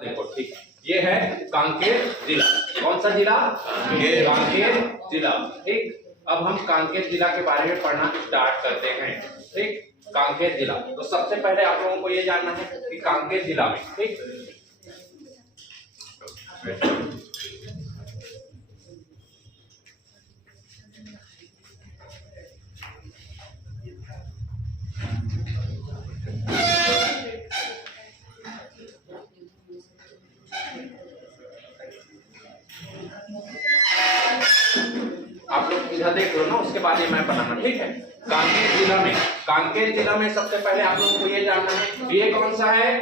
देखो ठीक, ये है कांकेर जिला। कौन सा जिला? कांकेर जिला। ठीक, अब हम कांकेर जिला के बारे में पढ़ना स्टार्ट करते हैं। ठीक, कांकेर जिला। तो सबसे पहले आप लोगों को ये जानना है कि कांकेर जिला में, ठीक, आप लोग इधर देख लो ना, उसके बाद ये मैं बनाना। ठीक है, कांकेर जिला में सबसे पहले आप लोगों को ये जानना है ये कौन सा है?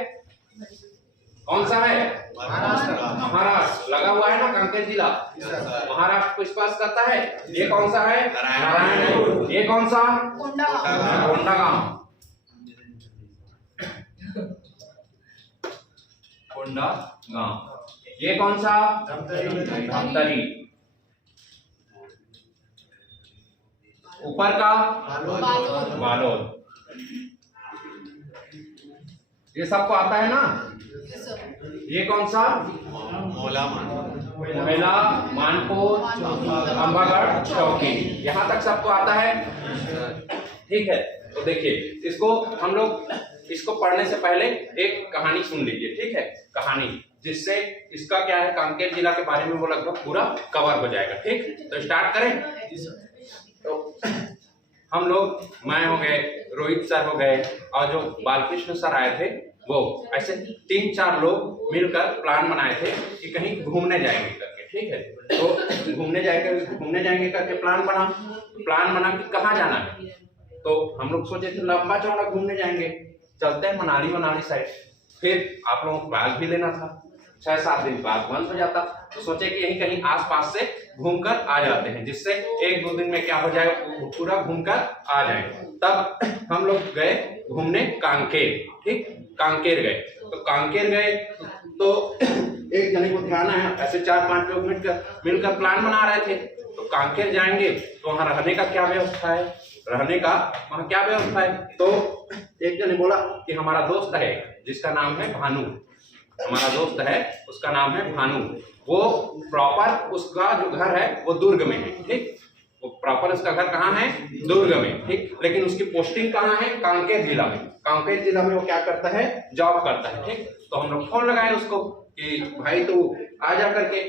कौन सा है? महाराष्ट्र। लगा हुआ है ना कांकेर जिला, महाराष्ट्र को स्पर्श करता है। ये कौन सा है? नारायणपुर। ये कौन सा? कोंडागांव। ये कौन सा? धमतरी। ऊपर का बालोद। ये सबको आता है ना? ये कौन सा? मोहला, मानपुर, अंबागढ़, चौकी। यहाँ तक सबको आता है। ठीक है, तो देखिए इसको हम लोग इसको पढ़ने से पहले एक कहानी सुन लीजिए। ठीक है, कहानी जिससे इसका क्या है कांकेर जिला के बारे में वो लगभग पूरा कवर हो जाएगा। ठीक, तो स्टार्ट करें। तो हम लोग, मैं हो गए, रोहित सर हो गए और जो बालकृष्ण सर आए थे, वो ऐसे 3-4 लोग मिलकर प्लान बनाए थे कि कहीं घूमने जाएंगे करके। ठीक है, तो घूमने जाएंगे करके प्लान बना कि कहाँ जाना है। तो हम लोग सोचे थे लंबा चौड़ा घूमने जाएंगे, चलते हैं मनाली साइड। फिर आप लोगों को बैग भी लेना था, 6-7 दिन बाद बंद हो जाता, तो सोचे कि यहीं कहीं आसपास से घूमकर आ जाते हैं, जिससे 1-2 दिन में क्या हो जाए, पूरा घूमकर आ जाए। तब हम लोग गए घूमने कांकेर। ठीक, कांकेर गए। तो कांकेर गए तो एक जने को ध्यान आया, ऐसे 4-5 लोग मिलकर प्लान बना रहे थे। तो कांकेर जाएंगे तो वहाँ रहने का क्या व्यवस्था है, तो एक जने बोला कि हमारा दोस्त है जिसका नाम है भानु, उसका नाम है भानु। वो प्रॉपर उसका जो घर है वो दुर्ग में है। ठीक, वो प्रॉपर उसका घर कहाँ है? दुर्ग में। ठीक, लेकिन उसकी पोस्टिंग कहाँ है? कांकेर जिला में वो क्या करता है? जॉब करता है। ठीक, तो हम लोग फोन लगाए उसको कि भाई तू आ जा करके।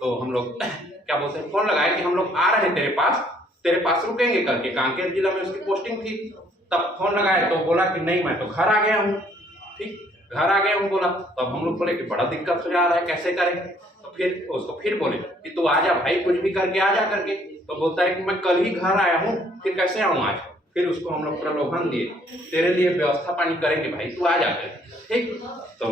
तो हम लोग क्या बोलते हैं, फोन लगाए कि हम लोग आ रहे हैं तेरे पास रुकेंगे करके। कांकेर जिला में उसकी पोस्टिंग थी। तब फोन लगाए तो बोला कि नहीं, मैं तो घर आ गया हूँ। ठीक, घर आ गया हूँ बोला। तब हम लोग बोले कि बड़ा दिक्कत हो जा रहा है, कैसे करें। तो फिर उसको फिर बोले कि तू आ जा भाई, कुछ भी करके आ जा करके। तो बोलता है कि मैं कल ही घर आया हूँ, फिर कैसे आऊँ आज। फिर उसको हम लोग प्रलोभन दिए, तेरे लिए व्यवस्था पानी करेंगे भाई, तू आ जा कर। ठीक, तो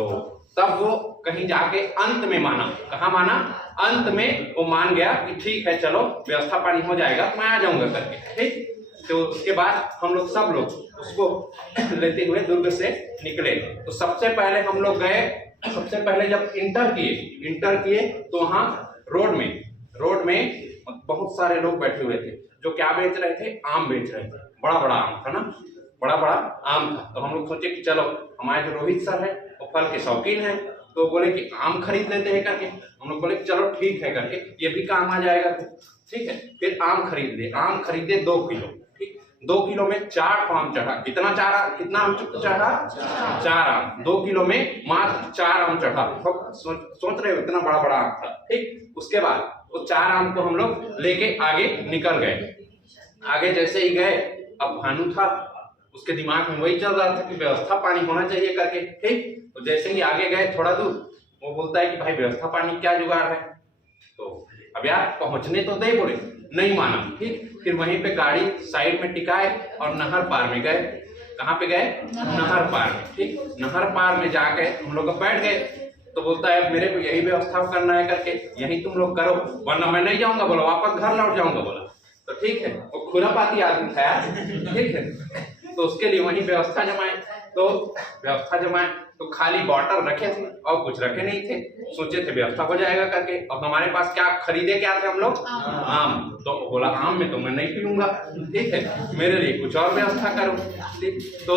तब वो कहीं जाके अंत में माना। कहाँ माना? अंत में वो मान गया कि ठीक है चलो व्यवस्था पानी हो जाएगा, मैं आ जाऊंगा करके। ठीक, तो उसके बाद हम लोग सब लोग उसको लेते हुए दुर्ग से निकले। तो सबसे पहले हम लोग गए, सबसे पहले जब इंटर किए तो वहाँ रोड में बहुत सारे लोग बैठे हुए थे जो क्या बेच रहे थे? आम बेच रहे थे। बड़ा बड़ा आम था ना, बड़ा आम था। तो हम लोग सोचे कि चलो हमारे जो रोहित सर है वो फल के शौकीन है, तो बोले कि आम खरीद लेते हैं करके। हम लोग बोले चलो ठीक है करके, ये भी काम आ जाएगा। ठीक है, फिर आम खरीदे 2 किलो। ठीक, 2 किलो में 4 आम चढ़ा। कितना आम चढ़ा? 4 आम। 2 किलो में मात्र 4 आम चढ़ा। सोच रहे हो इतना बड़ा आम था। ठीक, उसके बाद वो 4 आम को हम लोग लेके आगे निकल गए। आगे जैसे ही गए, अब भानु था, उसके दिमाग में वही चल रहा था कि व्यवस्था पानी होना चाहिए करके। ठीक, तो जैसे ही आगे गए थोड़ा दूर, वो बोलता है कि भाई व्यवस्था पानी क्या जुगाड़ है। तो अब यार पहुंचने तो दे, बोले नहीं माना। ठीक, फिर वहीं पे गाड़ी साइड में टिकाए और नहर पार में गए। कहाँ पे गए? नहर पार में। ठीक, नहर पार में जाके हम लोग बैठ गए। तो बोलता है मेरे को यही व्यवस्था करना है करके, यही तुम लोग करो, वरना मैं नहीं जाऊंगा, बोला वापस घर लौट जाऊंगा। बोला तो ठीक है, वो खुरापाती आदमी था यार। ठीक है, तो उसके लिए वही व्यवस्था जमाए। तो खाली बॉटल रखे थे और कुछ रखे नहीं थे। सोचे थे व्यवस्था हो जाएगा करके। अब हमारे पास क्या खरीदे, क्या थे हम लोग? आम। तो बोला आम में तो मैं नहीं पीऊंगा, ठीक है, मेरे लिए कुछ और व्यवस्था करो। ठीक, तो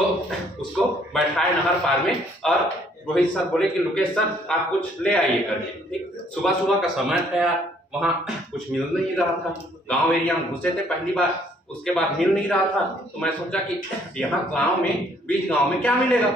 उसको बैठाए नहर पार में और रोहित सर बोले कि लोकेश सर आप कुछ ले आइए करके। ठीक, सुबह सुबह का समय था यार, वहाँ कुछ मिल नहीं रहा था, गांव एरिया में घुसे थे पहली बार, उसके बाद मिल नहीं रहा था, तो मैं सोचा कि यहाँ गांव में, बीच गांव में क्या मिलेगा।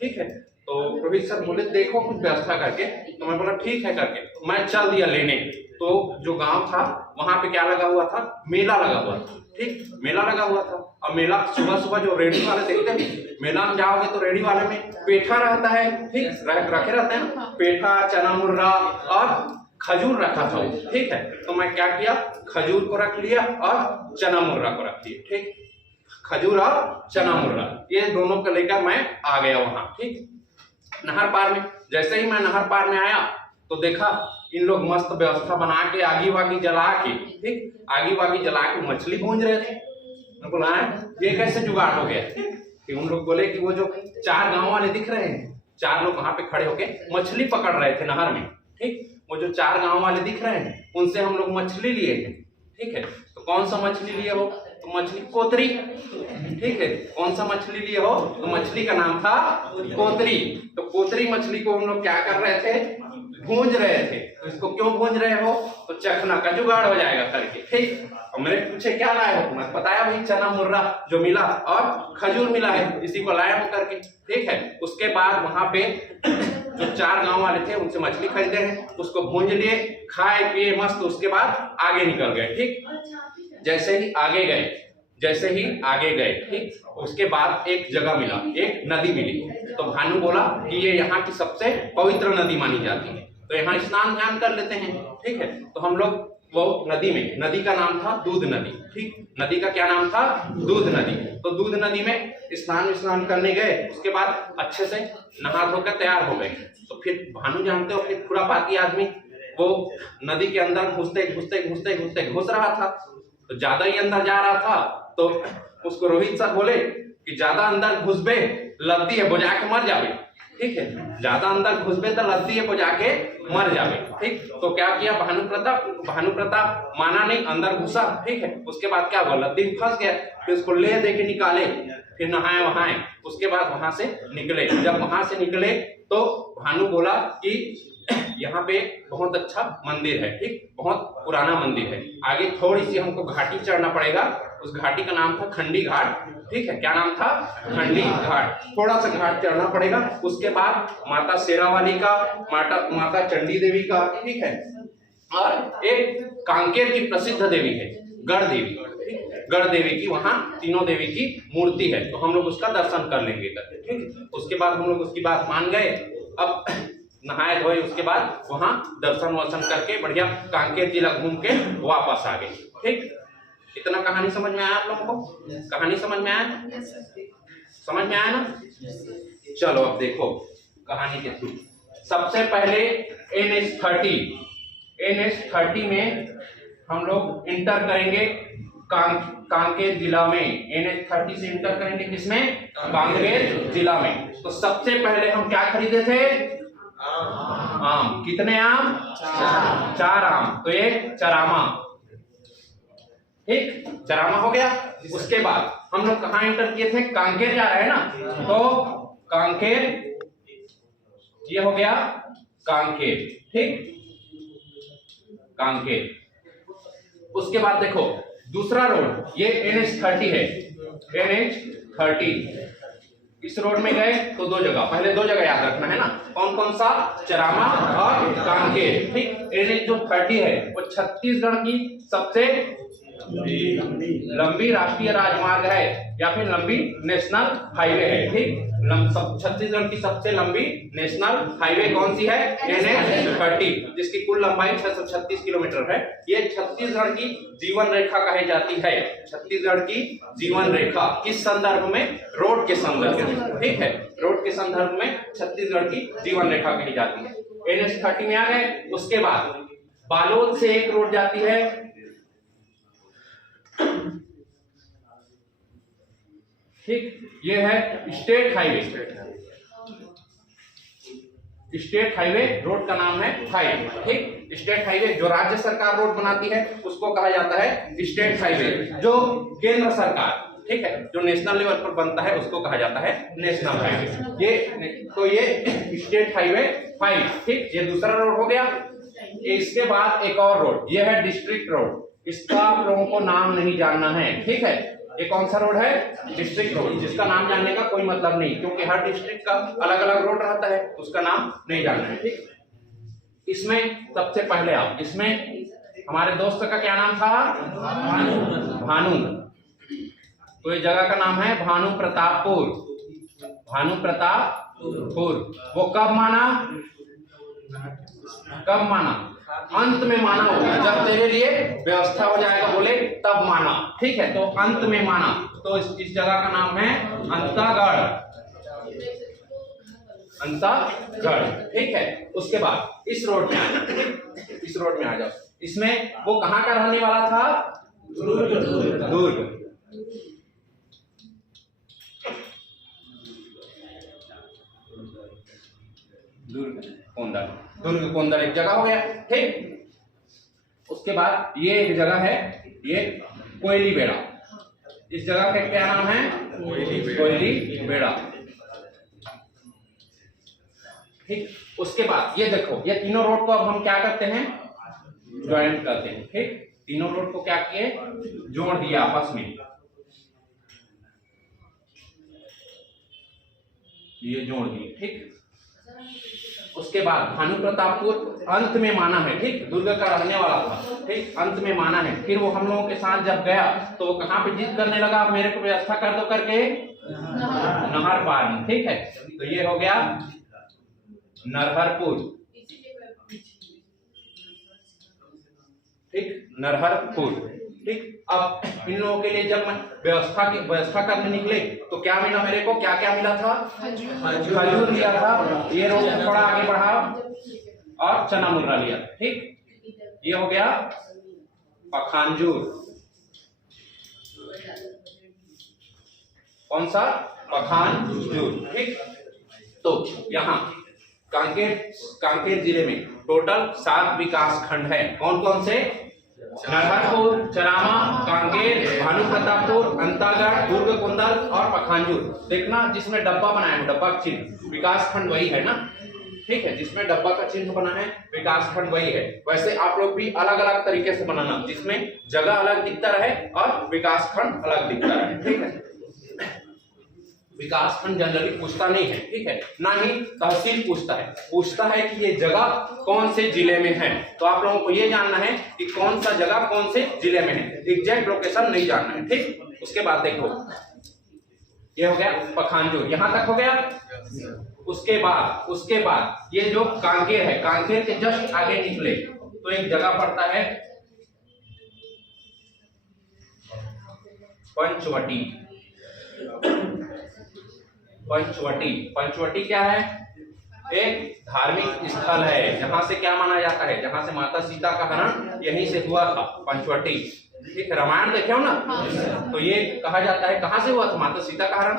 ठीक है, तो रोहित सर बोले देखो कुछ व्यवस्था करके, तो मैं बोला ठीक है करके, तो मैं चल दिया लेने। तो जो गांव था वहां पे क्या लगा हुआ था, मेला लगा हुआ था। ठीक, मेला लगा हुआ था, और मेला सुबह सुबह जो रेडी वाले देखते हैं, मेला में जाओगे तो रेडी वाले में पेठा रहता है, ठीक, रखे रहते हैं, पेठा, चना मुर्रा और खजूर रखा था। ठीक है, तो मैं क्या किया, खजूर को रख लिया और चना मुर्रा को रख लिया। ठीक, खजूर और चना मुर्रा ये दोनों को लेकर मैं आ गया वहां। ठीक, नहर पार में, जैसे ही मैं नहर पार में आया तो देखा इन लोग मस्त व्यवस्था बना के आगी वागी जला के, ठीक, आगी वागी जला के मछली भूंज रहे थे। मैं बोला ये कैसे जुगाड़ हो गया। कि उन लोग बोले कि वो जो 4 गांव वाले दिख रहे हैं, 4 लोग वहां पे खड़े होके मछली पकड़ रहे थे नहर में। ठीक, वो जो 4 गांव वाले दिख रहे हैं उनसे हम लोग मछली लिए थे। ठीक है, तो कौन सा मछली लिए हो, तो मछली कोतरी। ठीक है, कौन सा मछली लिए हो, तो मछली का नाम था कोतरी। तो कोतरी मछली को हम लोग क्या कर रहे थे, भूंज रहे थे। तो इसको क्यों भूंज रहे हो, तो चखना का जुगाड़ हो जाएगा करके। ठीक, और मैंने पूछे क्या लाए हो, मैं बताया भाई चना मुर्रा जो मिला और खजूर मिला है, इसी को लाया हूं करके। ठीक है, उसके बाद वहां पे जो 4 गांव वाले थे उनसे मछली खरीदे हैं, उसको भूंज लिए, खाए पिए मस्त, उसके बाद आगे निकल गए। ठीक, जैसे ही आगे गए, ठीक, उसके बाद एक जगह मिला, एक नदी मिली। तो भानु बोला कि ये यहाँ की सबसे पवित्र नदी मानी जाती है, तो यहाँ स्नान ध्यान कर लेते हैं। ठीक है, तो हम लोग वो नदी में, नदी का नाम था दूध नदी। ठीक, नदी का क्या नाम था, दूध नदी। तो दूध नदी में स्नान करने गए, उसके बाद अच्छे से नहा धोकर तैयार हो गए। तो फिर भानु जानते हो, फिर खुरापाती आदमी वो नदी के अंदर घुसते घुस रहा था, तो ज्यादा ही अंदर जा रहा था। तो उसको रोहित सर बोले कि ज्यादा अंदर घुसबे लद्दी है बुझा के मर जावे। ठीक है, ज्यादा अंदर घुसबे तो लद्दी है बुझा के मर जावे। ठीक, तो क्या किया भानु प्रताप माना नहीं, अंदर घुसा। ठीक है, उसके बाद क्या हुआ, लद्दी में फंस गया। फिर उसको ले दे के निकाले, फिर नहाए वहाए, उसके बाद वहां से निकले। जब वहां से निकले तो भानु बोला कि यहाँ पे बहुत अच्छा मंदिर है। ठीक, बहुत पुराना मंदिर है, आगे थोड़ी सी हमको घाटी चढ़ना पड़ेगा। उस घाटी का नाम था खंडी घाट। ठीक है, क्या नाम था, खंडी घाट। थोड़ा सा घाट चढ़ना पड़ेगा, उसके बाद माता शेरावाली का, माता चंडी देवी का, ठीक है, और एक कांकेर की प्रसिद्ध देवी है गढ़ देवी। गढ़ देवी की, वहां तीनों देवी की मूर्ति है, तो हम लोग उसका दर्शन कर लेंगे। ठीक, उसके बाद हम लोग उसकी बात मान गए। अब नहाए धोए, उसके बाद वहां दर्शन वर्शन करके बढ़िया कांकेर जिला घूम के वापस आ गए। ठीक, इतना कहानी समझ में आया आप लोगों को, कहानी समझ में आया, समझ में आया ना। चलो अब देखो कहानी के थ्रू। सबसे पहले NH30 में हम लोग इंटर करेंगे कांकेर जिला में। NH30 से इंटर करेंगे किसमें, कांकेर जिला में। तो सबसे पहले हम क्या खरीदे थे, आम। कितने आम, 4 आम। तो ये चरामा। ठीक, चरामा हो गया। उसके बाद हम लोग कहाँ एंटर किए थे, कांकेर जा रहे हैं ना, तो कांकेर, ये हो गया कांकेर। ठीक, कांकेर। उसके बाद देखो दूसरा रोड, ये NH30 है, NH30। इस रोड में गए तो 2 जगह, पहले 2 जगह याद रखना है ना, कौन कौन सा, चरामा और कांकेर। ठीक, NH जो 30 है वो छत्तीसगढ़ की सबसे लंबी राष्ट्रीय राजमार्ग है, या फिर लंबी नेशनल हाईवे है। ठीक, छत्तीसगढ़ की सबसे लंबी नेशनल हाईवे कौन सी है, NH30, जिसकी कुल लंबाई 636 किलोमीटर है। ये छत्तीसगढ़ की जीवन रेखा कही जाती है। छत्तीसगढ़ की जीवन रेखा किस संदर्भ में, रोड के संदर्भ में। ठीक है, रोड के संदर्भ में छत्तीसगढ़ की जीवन रेखा कही जाती है। NH30 में आ गए। उसके बाद बालोद से एक रोड जाती है, ठीक, ये है state highway. State highway road का नाम है 5। ठीक, स्टेट हाईवे जो राज्य सरकार रोड बनाती है उसको कहा जाता है स्टेट हाईवे। जो केंद्र सरकार, ठीक है। जो नेशनल लेवल पर बनता है उसको कहा जाता है नेशनल हाईवे। ये स्टेट हाईवे 5, ठीक। ये दूसरा रोड हो गया। इसके बाद एक और रोड, ये है डिस्ट्रिक्ट रोड। इसका आप लोगों को नाम नहीं जानना है, ठीक है। ये कौन सा रोड है? डिस्ट्रिक्ट रोड, जिसका नाम जानने का कोई मतलब नहीं, क्योंकि हर डिस्ट्रिक्ट का अलग अलग रोड रहता है, उसका नाम नहीं जानना है, ठीक। इसमें सबसे पहले आप, इसमें हमारे दोस्त का क्या नाम था? भानु। तो ये जगह का नाम है भानु प्रतापपुर। भानु प्रतापपुर। वो कब माना? कब माना? अंत में माना होगा, जब तेरे लिए व्यवस्था हो जाएगा बोले तब माना, ठीक है। तो अंत में माना, तो इस जगह का नाम है अंतागढ़। अंतागढ़, ठीक है। उसके बाद इस रोड में आ जाओ, इस रोड में आ जाओ। इसमें वो कहाँ का रहने वाला था? दुर्ग। दुर्ग कोंदड़ एक जगह हो गया, ठीक। उसके बाद ये एक जगह है, ये कोयली बेड़ा। इस जगह का क्या नाम है? कोयली बेड़ा, ठीक। उसके बाद ये देखो, ये तीनों रोड को अब हम क्या करते हैं? ज्वाइंट करते हैं, ठीक। तीनों रोड को क्या किए? जोड़ दिया आपस में, ये जोड़ दिए, ठीक। उसके बाद भानु प्रतापपुर अंत में माना है, ठीक। दुर्ग का रहने वाला था, ठीक। अंत में माना है। फिर वो हम लोगों के साथ जब गया तो वो कहाँ पे जिद करने लगा, मेरे को व्यवस्था कर दो करके, नहर पार में, ठीक है। तो ये हो गया नरहरपुर, ठीक। नरहरपुर, ठीक। अब इन लोगों के लिए जब मैं व्यवस्था करने निकले तो क्या मिला मेरे को? क्या क्या मिला था? खजूर लिया था। ये रोड थोड़ा आगे बढ़ा और चना मुर्रा लिया, ठीक। ये हो गया पखांजूर। कौन सा? पखांजूर, ठीक। तो यहाँ कांकेर जिले में टोटल 7 विकास खंड है। कौन कौन से? नरहरपुर, चरामा, कांकेर, भानु प्रतापपुर, अंतागढ़, दुर्ग कोंदड़ और पखांजूर। देखना जिसमें डब्बा बनाया है, डब्बा का चिन्ह, विकास खंड वही है ना, ठीक है। जिसमें डब्बा का चिन्ह बना है विकास खंड वही है। वैसे आप लोग भी अलग अलग तरीके से बनाना, जिसमें जगह अलग दिखता रहे और विकास खंड अलग दिखता रहे, ठीक है। विकास खंड जनरली पूछता नहीं है, ठीक है। ना ही तहसील पूछता है कि ये जगह कौन से जिले में है। तो आप लोगों को ये जानना है कि कौन सा जगह कौन से जिले में है, एग्जैक्ट लोकेशन नहीं जानना है, ठीक। उसके बाद देखो, ये हो गया पखांजूर, यहां तक हो गया। उसके बाद ये जो कांकेर है, कांकेर के जस्ट आगे निकले तो एक जगह पड़ता है पंचवटी। पंचवटी क्या है? एक धार्मिक स्थल है, जहां से क्या माना जाता है? जहां से माता सीता का हरण यहीं से हुआ था, पंचवटी, ठीक। रामायण देखे हो ना, तो ये कहा जाता है कहां से हुआ था माता सीता का हरण?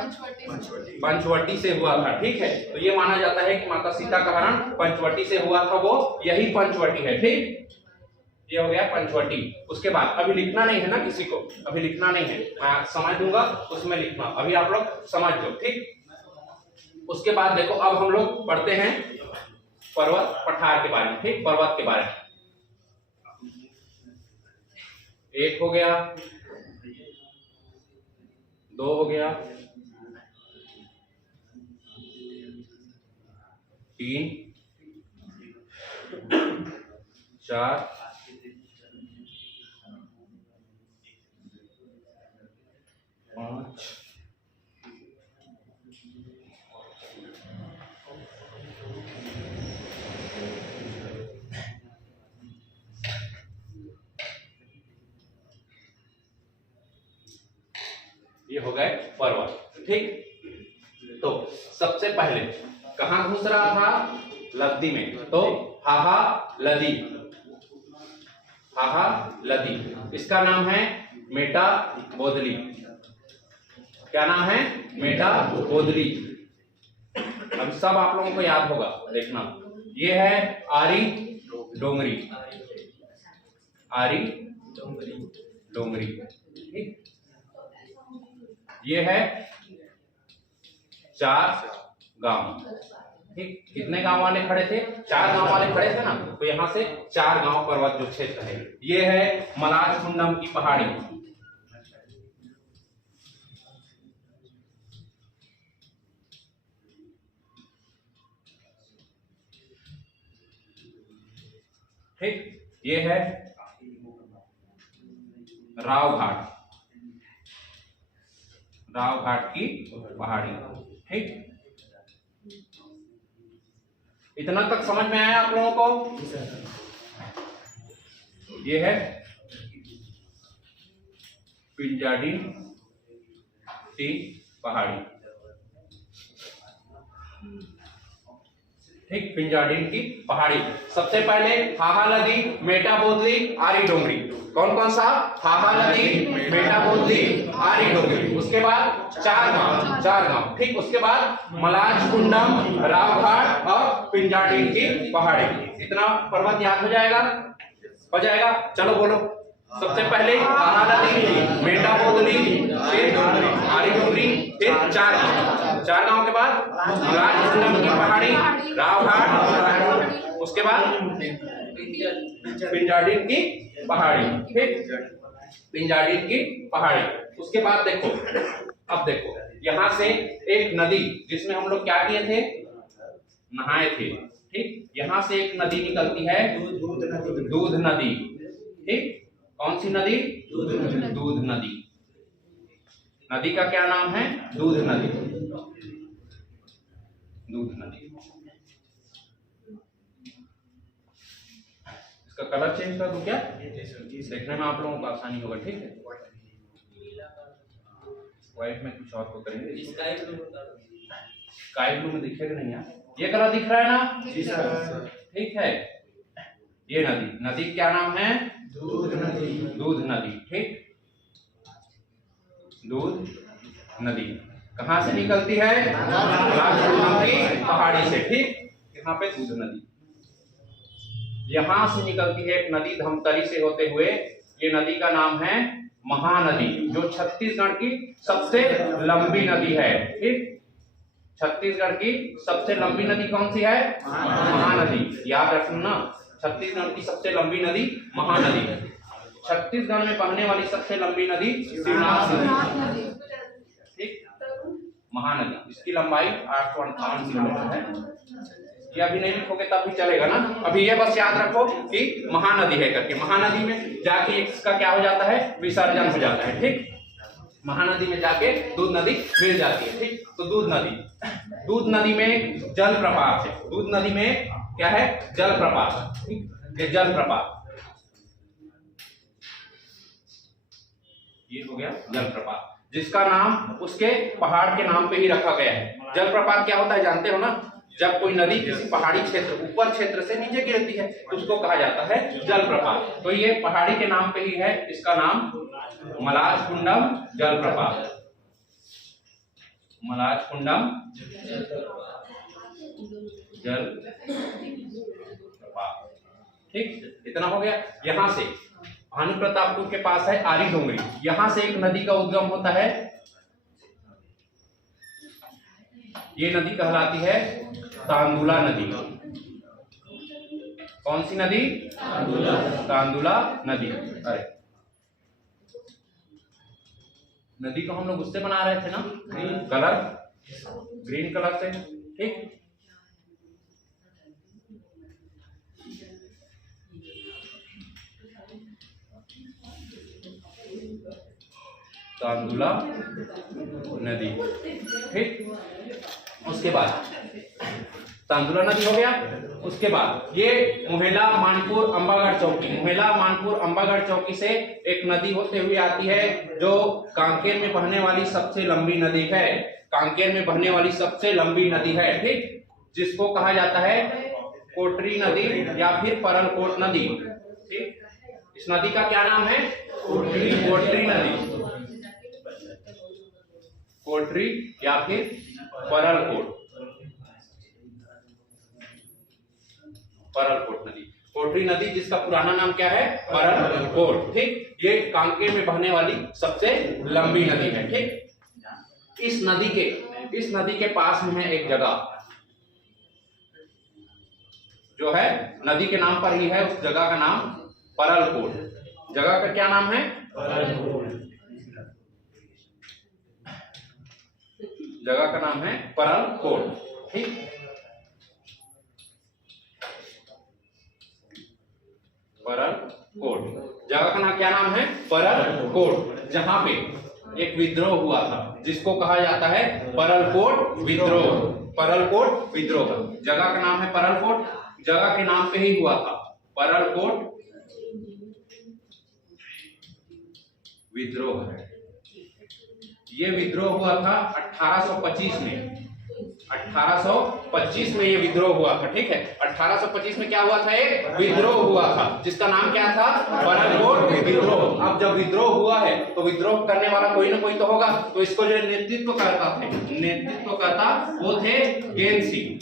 पंचवटी से हुआ था, ठीक है। तो ये माना जाता है कि माता सीता का हरण पंचवटी से हुआ था, वो यही पंचवटी है, ठीक। ये हो गया पंचवटी। उसके बाद अभी लिखना नहीं है ना किसी को, अभी लिखना नहीं है, मैं समझ दूंगा उसमें लिखना, अभी आप लोग समझ लो, ठीक। उसके बाद देखो, अब हम लोग पढ़ते हैं पर्वत पठार के बारे में, ठीक। पर्वत के बारे में एक हो गया, 2 हो गया, 3, 4, 5, ये हो गए पर्वत, ठीक। तो सबसे पहले कहां घुस रहा था? लद्दी में। तो हाहा लदी, हाहा लदी। इसका नाम है मेटा बोदली। क्या नाम है? मेटा बोदली। अब सब आप लोगों को याद होगा, देखना। ये है आरी डोंगरी, आरी डोंगरी, ठीक। ये है 4 गांव, ठीक। कितने गांव वाले खड़े थे? 4 गांव वाले खड़े थे ना, तो यहाँ से 4 गांव पर्वत जो क्षेत्र है, ये है मलाजकुंडम की पहाड़ी। ठीक, ये है राव घाट, राव घाट की पहाड़ी, ठीक। इतना तक समझ में आया आप लोगों को? ये है पिंजाडी की पहाड़ी, ठीक। पिंजाडीन की पहाड़ी। सबसे पहले हाहा नदी, मेटा बोदली, आरी डोंगरी। कौन कौन सा? हाहा नदी, मेटा बोदली, आरी डोंगरी। उसके बाद 4 गांव, ठीक। उसके बाद मलाजकुंडम, रावघाट और पिंजाडीन की पहाड़ी। इतना पर्वत याद हो जाएगा? हो जाएगा। चलो बोलो। सबसे पहले हाहा नदी, मेटा बोदली, फिर आरी डोंगरी, फिर 4 गांव के बाद मलाजकुंडम की पहाड़ी, रावघाट, उसके बाद पिंजाडीन की पहाड़ी, ठीक। पिंजाडीन की पहाड़ी। उसके बाद देखो, अब देखो यहाँ से एक नदी, जिसमें हम लोग क्या किए थे? नहाए थे, ठीक। यहाँ से एक नदी निकलती है, दूध नदी, ठीक। कौन सी नदी? दूध नदी। नदी का क्या नाम है? दूध नदी, दूध नदी। इसका कलर चेंज कर दूं क्या? देखने में आप लोगों को आसानी होगा, ठीक है। व्हाइट में कुछ और को करेंगे, स्काई ब्लू में दिखेगा नहीं यार। ये कलर दिख रहा है ना? जी सर, ठीक है। ये नदी क्या नाम है? दूध नदी, दूध नदी, ठीक। दूध नदी कहाँ से निकलती है? मलाजकुंडम की पहाड़ी से, ठीक। यहाँ पे दूध नदी, यहाँ से निकलती है एक नदी धमतरी से होते हुए। ये नदी का नाम है महानदी, जो छत्तीसगढ़ की सबसे लंबी नदी है, ठीक। छत्तीसगढ़ की सबसे लंबी नदी कौन सी है? महानदी। याद रखना ना, छत्तीसगढ़ की सबसे लंबी नदी महानदी। छत्तीसगढ़ में बहने वाली सबसे लंबी नदी शिवनाथ नदी, ठीक। महानदी, इसकी लंबाई 858 किलोमीटर है। ये अभी नहीं लिखोगे तब भी चलेगा ना, अभी ये बस याद रखो कि महानदी है करके। महानदी में जाके इसका क्या हो जाता है? विसर्जन हो जाता है, ठीक। महानदी में जाके दूध नदी मिल जाती है, ठीक। तो दूध नदी में जलप्रपात है। दूध नदी में क्या है? जलप्रपात, ठीक। ये जलप्रपात, ये हो गया जलप्रपात, जिसका नाम उसके पहाड़ के नाम पे ही रखा गया है। जलप्रपात क्या होता है जानते हो ना? जब कोई नदी किसी पहाड़ी क्षेत्र, ऊपर क्षेत्र से नीचे गिरती है तो उसको कहा जाता है जलप्रपात। तो ये पहाड़ी के नाम पे ही है, इसका नाम मलाजकुंडम जलप्रपात। मलाजकुंडम जलप्रपात, ठीक। इतना हो गया। यहाँ से भानुप्रतापपुर के पास है आरी डोंगरी। यहाँ से एक नदी का उद्गम होता है, ये नदी कहलाती है तांदुला नदी। कौन सी नदी? तांदुला नदी। अरे नदी को हम लोग उससे बना रहे थे ना, ग्रीन कलर से, ठीक। तांदुला नदी, ठीक। उसके बाद तांदुला नदी हो गया। उसके बाद ये मोहेला मानपुर अंबागढ़ चौकी, मोहेला मानपुर अंबागढ़ चौकी से एक नदी होते हुए आती है, जो कांकेर में बहने वाली सबसे लंबी नदी है। कांकेर में बहने वाली सबसे लंबी नदी है, ठीक। जिसको कहा जाता है कोटरी नदी या फिर परलकोट नदी, ठीक। इस नदी का क्या नाम है? कोटरी नदी, कोटरी या फिर परलकोट, परलकोट नदी। कोटरी नदी जिसका पुराना नाम क्या है? परलकोट, ठीक। ये कांकेर में बहने वाली सबसे लंबी नदी है, ठीक। इस नदी के पास में है एक जगह जो है नदी के नाम पर ही है, उस जगह का नाम परलकोट। जगह का क्या नाम है? जगह का नाम है परलकोट। ठीक, परलकोट जगह का नाम क्या नाम है? परलकोट। जहां पे एक विद्रोह हुआ था जिसको कहा जाता है परलकोट विद्रोह। परलकोट विद्रोह जगह का नाम है परलकोट, जगह के नाम पे ही हुआ था परलकोट विद्रोह है। ये विद्रोह हुआ था 1825 में। 1825 में ये विद्रोह हुआ था। ठीक है, 1825 में क्या हुआ था? एक विद्रोह हुआ था जिसका नाम क्या था? परलकोट विद्रोह। अब जब विद्रोह हुआ है तो विद्रोह करने वाला कोई ना कोई तो होगा, तो इसको जो नेतृत्व करता वो थे गेन सिंह।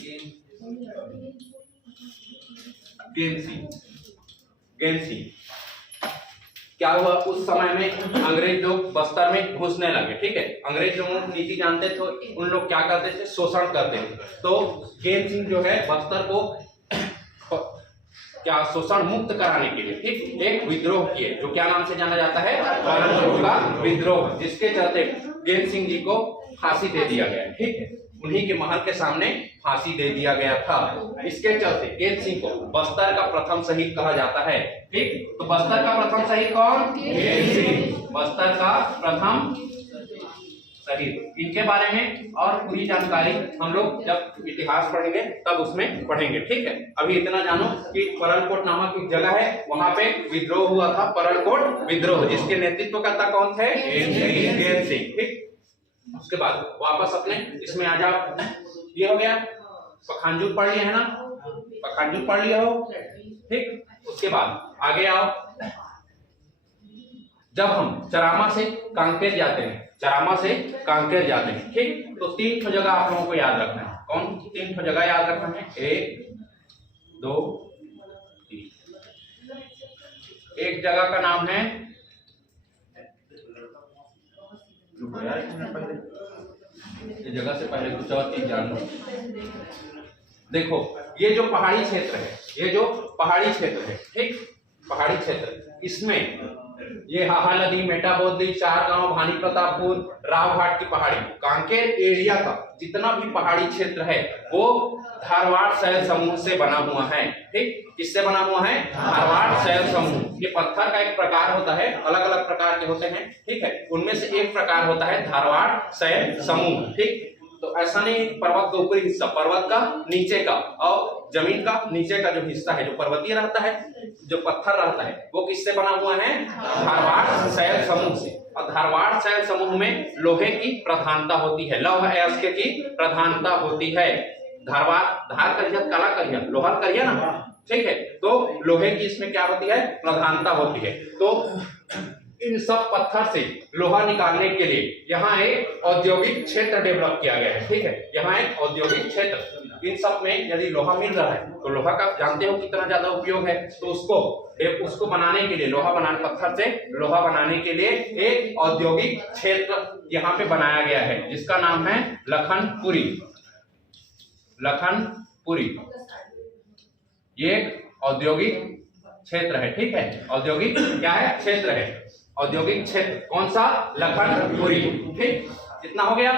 क्या हुआ? उस समय में अंग्रेज लोग बस्तर में घुसने लगे। ठीक है, अंग्रेज लोगों की नीति जानते थे, उन लोग क्या करते थे? शोषण करते थे। तो गेन सिंह जो है बस्तर को क्या शोषण मुक्त कराने के लिए ठीक एक विद्रोह किए, जो क्या नाम से जाना जाता है? परलकोट का विद्रोह, जिसके चलते गेन सिंह जी को फांसी दे दिया गया। ठीक है, उन्हीं के महल के सामने फांसी दे दिया गया था। इसके चलते गेन सिंह को बस्तर का प्रथम शहीद कहा जाता है। ठीक, तो बस्तर का प्रथम शहीद कौन? गेन सिंह, बस्तर का प्रथम शहीद। इनके बारे में और पूरी जानकारी हम लोग जब इतिहास पढ़ेंगे तब उसमें पढ़ेंगे। ठीक है, अभी इतना जानो कि परलकोट नामक एक जगह है, वहां पे विद्रोह हुआ था, परलकोट विद्रोह, जिसके नेतृत्वकर्ता कौन थे? गेन सिंह। ठीक, उसके बाद वापस अपने इसमें आ जाओ। ये हो गया, पखांजूर पढ़ लिया है ना? पखांजूर पढ़ लिया हो। ठीक, उसके बाद आगे आओ। जब हम चरामा से कांकेर जाते हैं, ठीक, तो 3 जगह आप लोगों को याद रखना है। कौन 3 जगह याद रखना है? 1 2 3। एक जगह का नाम है, ये जगह से पहले कुछ और चीज जान लो। देखो, ये जो पहाड़ी क्षेत्र है, ठीक, पहाड़ी क्षेत्र, इसमें ये हाहा नदी, मेटाबोदी, 4 गांव, भानी प्रतापपुर, रावघाट की पहाड़ी, कांकेर एरिया का जितना भी पहाड़ी क्षेत्र है वो धारवाड़ शैल समूह से बना हुआ है। ठीक, किससे बना हुआ है? धारवाड़ शैल समूह। ये पत्थर का एक प्रकार होता है, अलग अलग प्रकार के होते हैं। ठीक है, उनमें से एक प्रकार होता है धारवाड़ शैल समूह। ठीक, तो ऐसा नहीं पर्वत का ऊपरी हिस्सा, पर्वत का नीचे का और जमीन का नीचे का जो हिस्सा है, जो पर्वतीय रहता है, जो पत्थर रहता है, वो किससे बना हुआ है? धारवाड़ शैल समूह से। और धारवाड़ शैल समूह में लोहे की प्रधानता होती है, लौह अयस्क की प्रधानता होती है। धारवाड़, धार करिया, काला करिया, लोहा करिया ना, ठीक है, तो लोहे की इसमें क्या होती है? प्रधानता होती है। तो इन सब पत्थर से लोहा निकालने के लिए यहाँ एक औद्योगिक क्षेत्र डेवलप किया गया है। ठीक है, यहाँ एक औद्योगिक क्षेत्र, इन सब में यदि लोहा मिल रहा है तो लोहा का जानते हो कितना ज्यादा उपयोग है, तो उसको बनाने के लिए, पत्थर से लोहा बनाने के लिए एक औद्योगिक क्षेत्र यहाँ पे बनाया गया है, जिसका नाम है लखनपुरी। ये एक औद्योगिक क्षेत्र है। ठीक है, औद्योगिक क्या है? क्षेत्र है, औद्योगिक क्षेत्र। कौन सा? लखनपुरी। ठीक, कितना हो गया?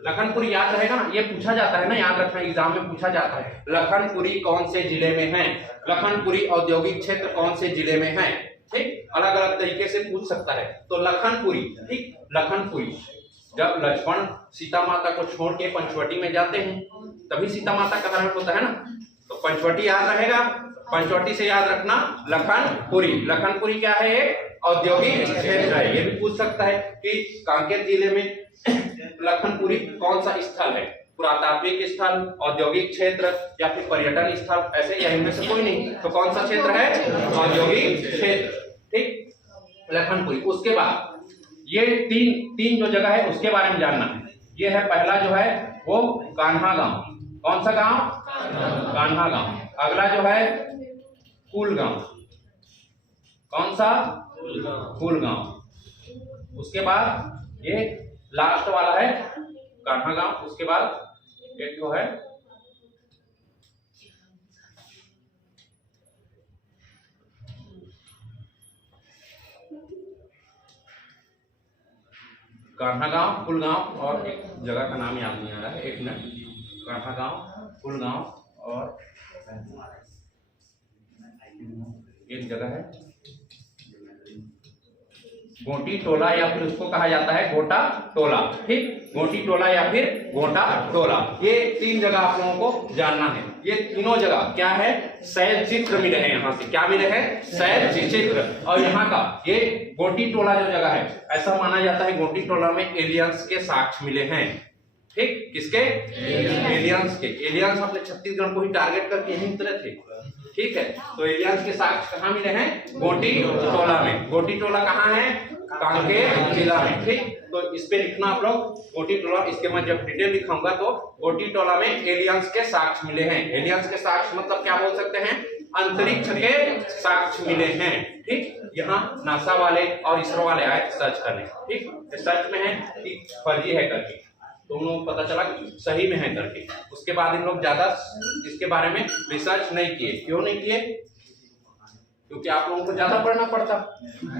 लखनपुरी याद रहेगा ना, ये पूछा जाता है ना, याद रखना, एग्जाम में पूछा जाता है। लखनपुरी कौन से जिले में है? लखनपुरी औद्योगिक क्षेत्र कौन से जिले में है? ठीक, अलग अलग तरीके से पूछ सकता है। तो लखनपुरी, ठीक, लखनपुरी, जब लक्ष्मण सीता माता को छोड़ के पंचवटी में जाते हैं तभी सीता माता का हरण होता है ना, तो पंचवटी याद रहेगा, पंचवटी से याद रखना लखनपुरी। लखनपुरी क्या है? एक औद्योगिक क्षेत्र है। ये भी पूछ सकता है कि कांकेर जिले में लखनपुरी कौन सा स्थल है? पुरातात्विक स्थल, औद्योगिक क्षेत्र या फिर पर्यटन स्थल, ऐसे या इनमें से कोई नहीं, तो कौन सा क्षेत्र है? औद्योगिक क्षेत्र। ठीक, लखनपुरी। उसके बाद ये तीन जो जगह है उसके बारे में जानना है। ये है पहला जो है वो कान्हा गांव। कौन सा गांव? कान्हा गांव। अगला जो है कुल गांव। कौन सा? कुल गांव। उसके बाद ये लास्ट वाला है कान्हा गांव, उसके बाद एक तो है कान्हा गांव, कुलगांव और एक जगह का नाम याद नहीं आ रहा है, एक मिनट, कान्हा गांव, कुलगांव और एक जगह है गोटी टोला या फिर उसको कहा जाता है गोटा टोला। ठीक, गोटी टोला या फिर गोटा टोला, ये 3 जगह आप लोगों को जानना है। ये तीनों जगह क्या है, शैल चित्र मिले हैं। यहाँ से क्या मिले हैं, शैल चित्र। और यहाँ का ये गोटी टोला जो जगह है, ऐसा माना जाता है गोटी टोला में एलियंस के साक्ष्य मिले हैं। ठीक, किसके, एलियंस के। एलियंस अपने छत्तीसगढ़ को ही टारगेट करके यहीं उतरे थे। ठीक है, तो एलियंस के साक्ष्य कहाँ मिले हैं, गोटी टोला में। गोटी टोला कहाँ है, कांकेर जिला में। ठीक, तो इस पे लिखना आप लोग गोटी टोला। इसके मैं जब डिटेल लिखाऊंगा तो गोटी टोला में एलियंस के साक्ष्य मिले हैं। एलियंस के साक्ष्य मतलब क्या बोल सकते हैं, अंतरिक्ष के साक्ष्य मिले हैं। ठीक, यहाँ नासा वाले और इसरो वाले आए सर्च करने। ठीक, सर्च में है कि फर्जी है करके, तो उन लोगों को पता चला कि सही में है करके। उसके बाद इन लोग ज्यादा इसके बारे में रिसर्च नहीं किए। क्यों नहीं किए, क्योंकि आप लोगों को ज्यादा पढ़ना पड़ता।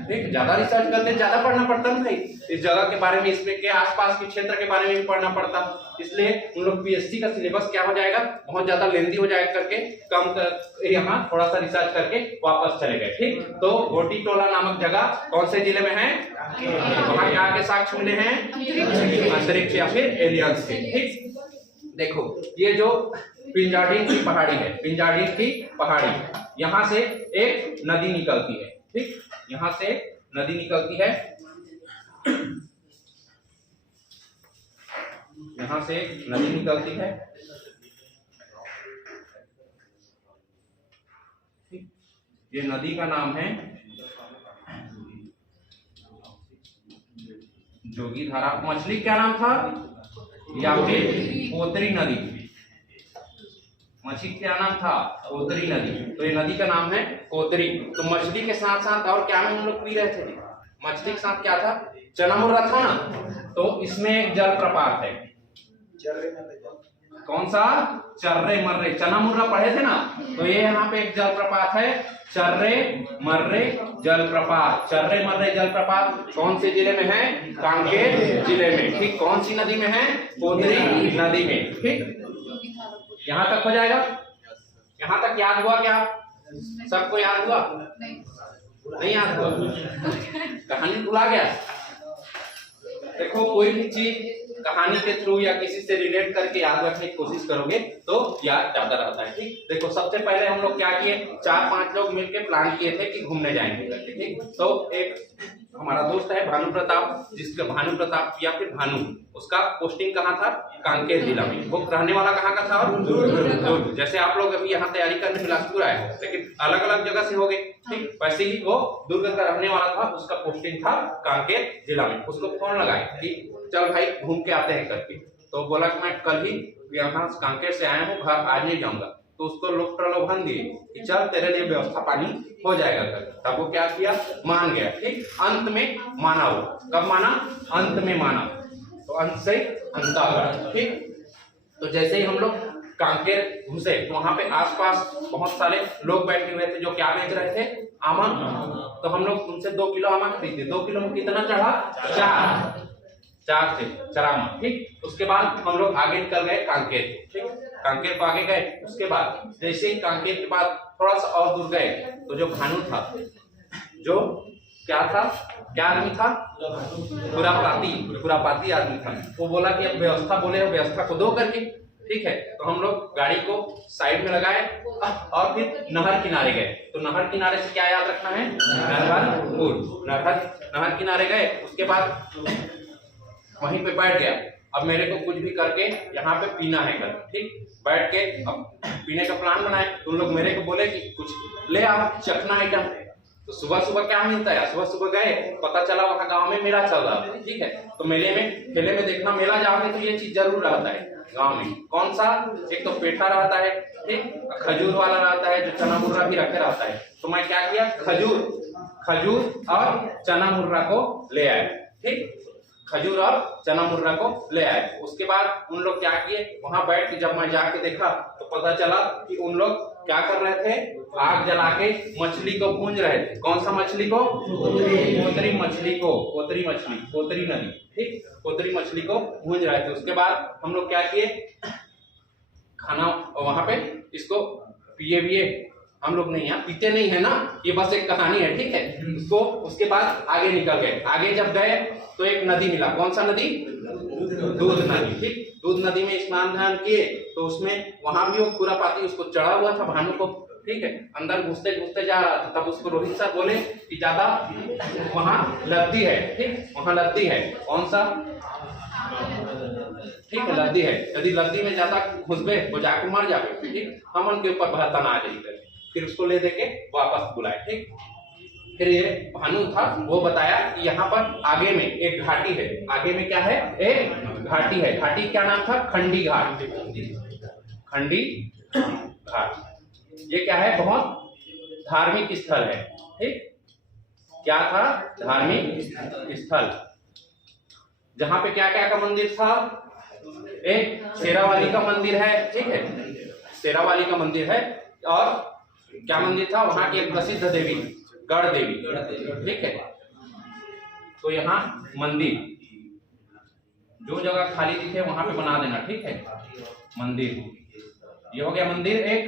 ठीक, ज्यादा रिसर्च करते ज्यादा पढ़ना पड़ता ना भाई, इस जगह के बारे में, इसमें के आसपास के क्षेत्र के बारे में भी पढ़ना पड़ता। इसलिए उन लोग पीएचडी का सिलेबस क्या हो जाएगा, बहुत ज्यादा लेंदी हो जाएगा करके कम कर, यहाँ थोड़ा सा रिसर्च करके वापस चले गए। ठीक, तो गोटी टोला नामक जगह कौन से जिले में है, वहां क्या के साक्ष्य मिले हैं, अंतरिक्ष या फिर एलियंस के। ठीक, देखो ये जो पिंजाडीन की पहाड़ी है, पिंजाडीन की पहाड़ी, यहाँ से एक नदी निकलती है। ठीक, यहाँ से नदी निकलती है, यहाँ से नदी निकलती है। ये नदी का नाम है जोगी धारा। मछली क्या नाम था, या फिर कोतरी नदी। मछली क्या नाम था, कोतरी नदी। तो ये नदी का नाम है कोतरी। तो मछली के साथ साथ और क्या में हम लोग पी रहे थे, मछली के साथ क्या था, चना मुर्रा था ना। तो इसमें एक जलप्रपात है, कौन सा, चर्रे मर्रे। चना मुर्रा पढ़े थे ना, तो ये यहाँ पे एक जलप्रपात है, चर्रे मर्रे जलप्रपात। चर्रे मर्रे जलप्रपात कौन से जिले में है, कांकेर जिले में। ठीक, कौन सी नदी में है, कोतरी नदी में। ठीक, यहाँ तक हो जाएगा। यहाँ तक याद हुआ क्या, सबको याद हुआ, नहीं याद हुआ, कहानी भुला गया। देखो कोई भी चीज कहानी के थ्रू या किसी से रिलेट करके याद रखने की कोशिश करोगे तो याद ज्यादा रहता है। ठीक, देखो सबसे पहले हम लोग क्या किए, 4-5 लोग मिलकर प्लान किए थे कि घूमने जाएंगे। ठीक, तो एक हमारा दोस्त है भानु प्रताप, जिसका भानु प्रताप या फिर भानु, उसका पोस्टिंग कहाँ था, कांकेर जिला में। वो रहने वाला कहाँ का था, दुर्ग। जैसे आप लोग अभी यहाँ तैयारी करने बिलासपुर आए हो, लेकिन अलग अलग जगह से हो गए। ठीक, वैसे ही वो दुर्ग का रहने वाला था, उसका पोस्टिंग था कांकेर जिला में। उसको फोन लगाए कि चल भाई घूम के आते हैं करके। तो बोला कि मैं कल ही यहाँ कांकेर से आया हूँ, घर आज नहीं जाऊंगा। तो उसको लोग प्रलोभन दिए कि चल तेरे लिए व्यवस्था पानी हो जाएगा कर। तब वो क्या किया, मान गया। ठीक, अंत में माना। वो कब माना, अंत में माना। तो अंत से अंतागढ़। ठीक, तो जैसे ही हम लोग कांकेर घुसे तो वहां पे आसपास बहुत सारे लोग बैठे हुए थे जो क्या बेच रहे थे, आमा। तो हम लोग उनसे 2 किलो आमा खरीदे। 2 किलो में कितना चढ़ा, 4 थे चरामा। ठीक, उसके बाद हम लोग आगे निकल गए कांकेर। ठीक, कांकेर को आगे गए। उसके बाद जैसे ही कांकेर के बाद थोड़ा सा और दूर गए तो जो भानु था, जो क्या था, क्या आदमी था, खुरापाती आदमी था। वो बोला कि अब व्यवस्था, बोले व्यवस्था को दो करके। ठीक है, तो हम लोग गाड़ी को साइड में लगाए और फिर नहर किनारे गए। तो नहर किनारे से क्या याद रखना है, नरहरपुर। नहर किनारे गए, उसके बाद वहीं पे बैठ गया। अब मेरे को कुछ भी करके यहाँ पे पीना है कर। ठीक, बैठ के अब पीने का प्लान बनाए। तो लोग मेरे को बोले कि कुछ ले आप चखना आइटम। तो सुबह सुबह क्या मिलता है, सुबह सुबह गए, पता चला वहाँ गांव में मेला चल रहा था। ठीक है, तो मेले में, ठेले में देखना, मेला जाओगे तो ये चीज जरूर रहता है गांव में। कौन सा, एक तो पेठा रहता है, ठीक, खजूर वाला रहता है, जो चना मुर्रा भी रखे रहता है। तो मैं क्या किया, खजूर और चना मुर्रा को ले आया। ठीक, खजूर और चना मुर्रा को ले आए। उसके बाद उन लोग क्या किए, वहां बैठ के जब मैं जाके देखा तो पता चला कि उन लोग क्या कर रहे थे, आग जला के मछली को भूंज रहे थे। कौन सा मछली को? कोतरी मछली को, कोतरी मछली, कोतरी नदी, ठीक, कोतरी मछली को भूंज रहे थे। उसके बाद हम लोग क्या किए, खाना वहां पे इसको पिए हम लोग नहीं, यहाँ पीते नहीं है ना, ये बस एक कहानी है, ठीक है। उसको उसके बाद आगे निकल गए। आगे जब गए तो एक नदी मिला। कौन सा नदी? दूध नदी, ठीक। दूध नदी में स्नान ध्यान किए तो उसमें वहां भी वो खुरापाती उसको चढ़ा हुआ था भानु को, ठीक है। अंदर घुसते घुसते जा रहा था, तब उसको रोहित सर बोले कि ज्यादा वहां लद्दी है, ठीक, वहां लद्दी है। कौन सा? ठीक है, लद्दी है। यदि लद्दी में ज्यादा घुसबे वो जाके मर जाए, ठीक, हम उनके ऊपर बहता ना आ जाए। फिर उसको ले देके वापस बुलाए, ठीक। फिर ये भानु था, वो बताया कि यहाँ पर आगे में एक घाटी है। आगे में क्या है? एक घाटी है। घाटी क्या नाम था? खंडी घाट, खंडी घाट। ये क्या है? बहुत धार्मिक स्थल है, ठीक। क्या था? धार्मिक स्थल, जहां पे क्या क्या का मंदिर था? एक शेरावाली का मंदिर है, ठीक है, शेरावाली का मंदिर है। और क्या मंदिर था? वहां की एक प्रसिद्ध देवी गढ़ देवी, ठीक है। तो यहाँ मंदिर, जो जगह खाली दिखे वहां पे बना देना, ठीक है, मंदिर। ये हो गया मंदिर एक।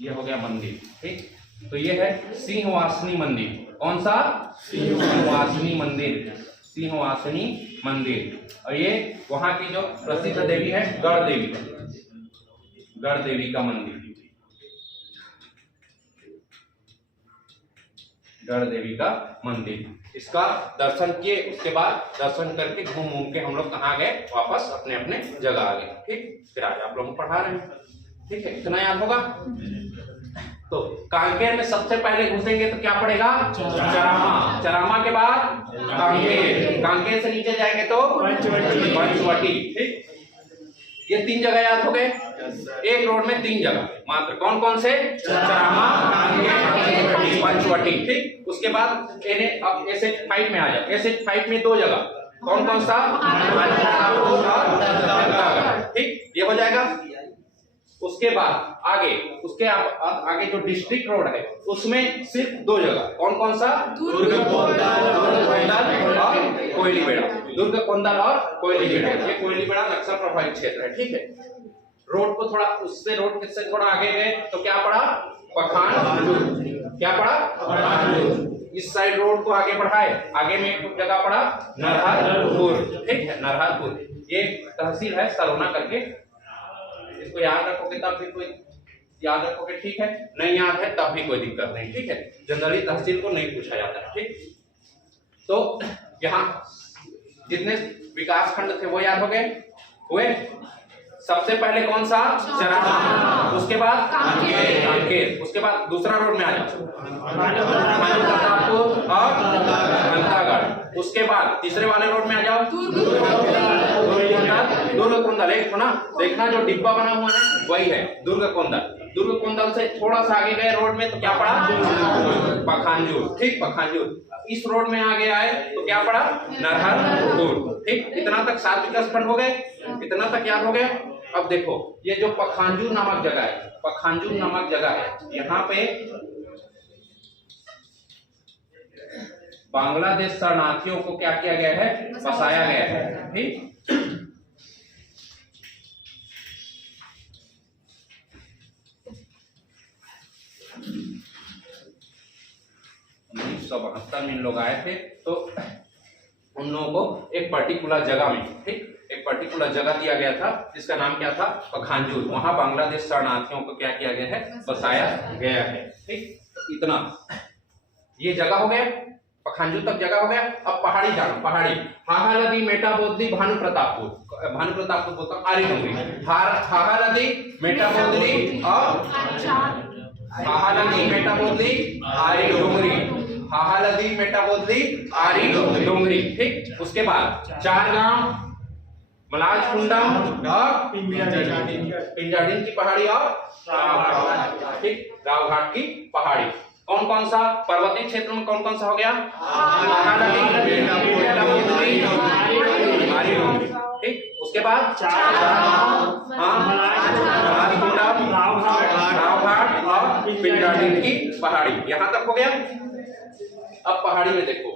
ये हो गया मंदिर, ठीक। तो ये है सिंहवासिनी मंदिर। कौन सा? सिंहवासिनी मंदिर, सिंहवासिनी मंदिर। और ये वहां की जो प्रसिद्ध देवी है गढ़ देवी, गढ़ देवी का मंदिर, गढ़ देवी का मंदिर। इसका दर्शन किए, उसके बाद दर्शन करके घूम घूम के हम लोग कहाँ गए? वापस अपने अपने जगह आ गए, ठीक। फिर आज आप लोग पढ़ा रहे हैं, ठीक है, इतना याद होगा। तो कांकेर में सबसे पहले घुसेंगे तो क्या पड़ेगा? चरामा। चरामा के बाद कांकेर। कांकेर से नीचे जाएंगे तो पंचवटी, ठीक। ये 3 जगह याद हो गए। एक रोड में 3 जगह मात्र। कौन कौन से? चरामा, कांकेर, पंचवटी, ठीक। उसके बाद अब SH5 में आ जाए। SH5 में 2 जगह। कौन कौन सा? ठीक, ये हो जाएगा। उसके बाद आगे, उसके आगे जो डिस्ट्रिक्ट रोड है उसमें सिर्फ 2 जगह। कौन कौन सा? दुर्ग कोंदल और कोयलीबेड़ा। दुर्ग कोंदल और कोयलीबेड़ा। ये कोयलीबेड़ा नक्सल प्रभावित क्षेत्र है, ठीक है। रोड को थोड़ा, उससे रोड से थोड़ा आगे गए तो क्या पड़ा? पखानजूर। क्या पड़ा? पखानजूर। इस साइड रोड को आगे बढ़ाए, आगे में एक जगह पड़ा नरहरपुर, ठीक है, नरहरपुर। ये तहसील है सलोना करके। इसको याद रखोगे तब भी कोई, याद रखोगे ठीक है, नहीं याद है तब भी कोई दिक्कत नहीं, ठीक है। जनरली तहसील को नहीं पूछा जाता है, ठीक। तो यहाँ जितने विकास खंड थे वो याद हो गए हुए। सबसे पहले कौन सा? चरामा। उसके बाद कांकेर। उसके बाद दूसरा रोड में आ जाओ, और घंटागढ़। उसके बाद तीसरे वाले रोड में आ जाओ, दुर्ग कोंदल। एक ना देखना, जो डिब्बा बना हुआ है वही है दुर्ग कोंदल। दुर्ग कोंदल से थोड़ा सा आगे गए रोड में तो क्या पड़ा? पखानजूर, ठीक, पखानजूर। इस रोड में आगे आए तो क्या पड़ा? नरहरपुर, ठीक। इतना तक 7 विकास खंड हो गए, इतना तक याद हो गया। अब देखो, ये जो पखानजूर नामक जगह है, पखानजूर नामक जगह है, यहाँ पे बांग्लादेश शरणार्थियों को क्या किया गया है? बसाया गया है, ठीक। 1972 में इन लोग आए थे। तो उन लोगों को एक पर्टिकुलर जगह में, ठीक, एक पर्टिकुलर जगह दिया गया था जिसका नाम क्या था? पखानजूर। वहां बांग्लादेश शरणार्थियों को क्या किया गया है? बसाया गया है, ठीक। इतना ये जगह हो गया, पखानजूर तक जगह हो गया। अब पहाड़ी जानो, पहाड़ी हाहा नदी, मेटा बोदली, भानु प्रतापपुर। भानु प्रतापपुर बोलता हूँ, आरी डोंगरी। हाहा नदी, मेटा बोदली और हाहा नदी, मेटा बोदली, आरी डोंगरी। हाहा नदी, मेटा बोदली, आरी डोंगरी, ठीक। उसके बाद 4 गांव मलाज कुंडम और पिंजाडिन की पहाड़ी और रावघाट। ठीक, रावघाट की पहाड़ी। कौन कौन सा पर्वतीय क्षेत्र में कौन कौन सा हो गया? महानदी, ठीक, उसके बाद रावघाट और पिंजाडिन की पहाड़ी। यहां तक हो गया। अब पहाड़ी में देखो,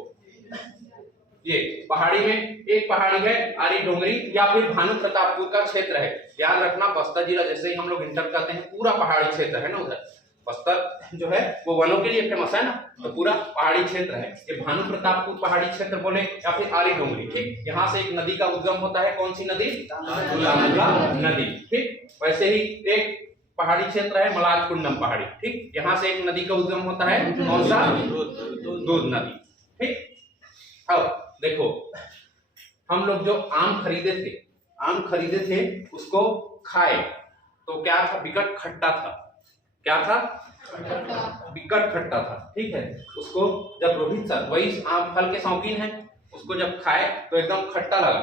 ये पहाड़ी में एक पहाड़ी है आरी डोंगरी या फिर भानु प्रतापपुर का क्षेत्र है। याद रखना, बस्तर जिला जैसे ही हम लोग इंटर करते हैं पूरा पहाड़ी क्षेत्र है ना। उधर बस्तर जो है वो वनों के लिए फेमस है ना, तो पूरा पहाड़ी क्षेत्र है। ये भानु प्रतापपुर पहाड़ी क्षेत्र बोले या फिर आरी डोंगरी। ठीक, यहाँ से एक नदी का उद्गम होता है। कौन सी नदी? नदी। ठीक, वैसे ही एक पहाड़ी क्षेत्र है मलाज कुंडम पहाड़ी। ठीक, यहाँ से एक नदी का उद्गम होता है। कौन सा? दूध नदी। ठीक, अब देखो, हम लोग जो आम खरीदे थे उसको खाए तो क्या था? विकट खट्टा था। क्या था? विकट खट्टा था। ठीक है, उसको जब रोहित सर, वही आम फल के शौकीन है, उसको जब खाए तो एकदम खट्टा लगा।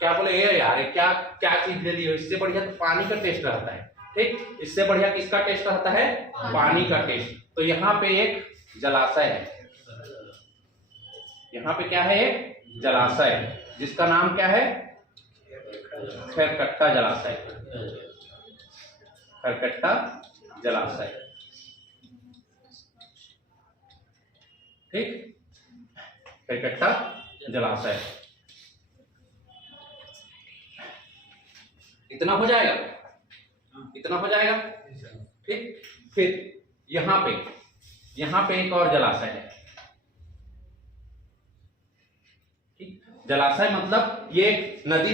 क्या बोले, ये यार क्या क्या चीज ले ली हो, इससे बढ़िया तो पानी का टेस्ट रहता है। ठीक, इससे बढ़िया किसका टेस्ट रहता है? पानी का टेस्ट। तो यहाँ पे एक जलाशय है। यहाँ पे क्या है? एक जलाशय जिसका नाम क्या है? खैरकट्टा जलाशय। खैरकट्टा जलाशय। ठीक, खैरकट्टा जलाशय। इतना हो जाएगा, इतना हो जाएगा। ठीक, फिर यहाँ पे एक और जलाशय है। जलाशय मतलब ये एक नदी